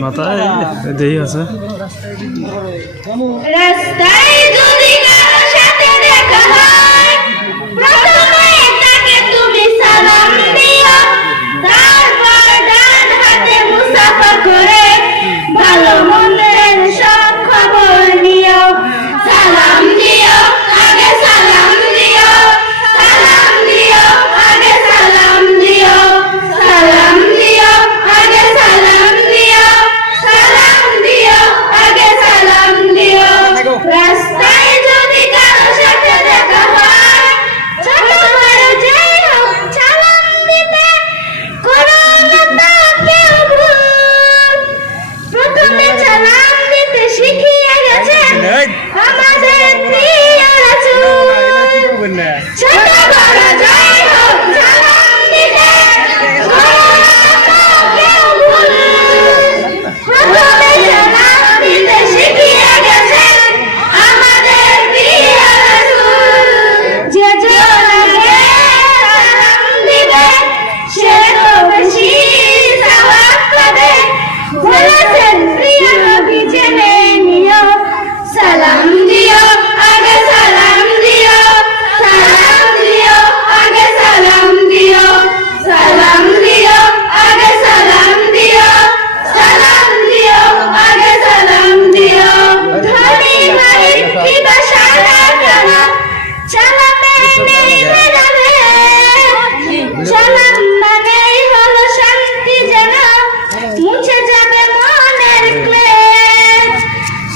মাথায় দেই আছে। রাস্তায়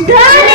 Dad!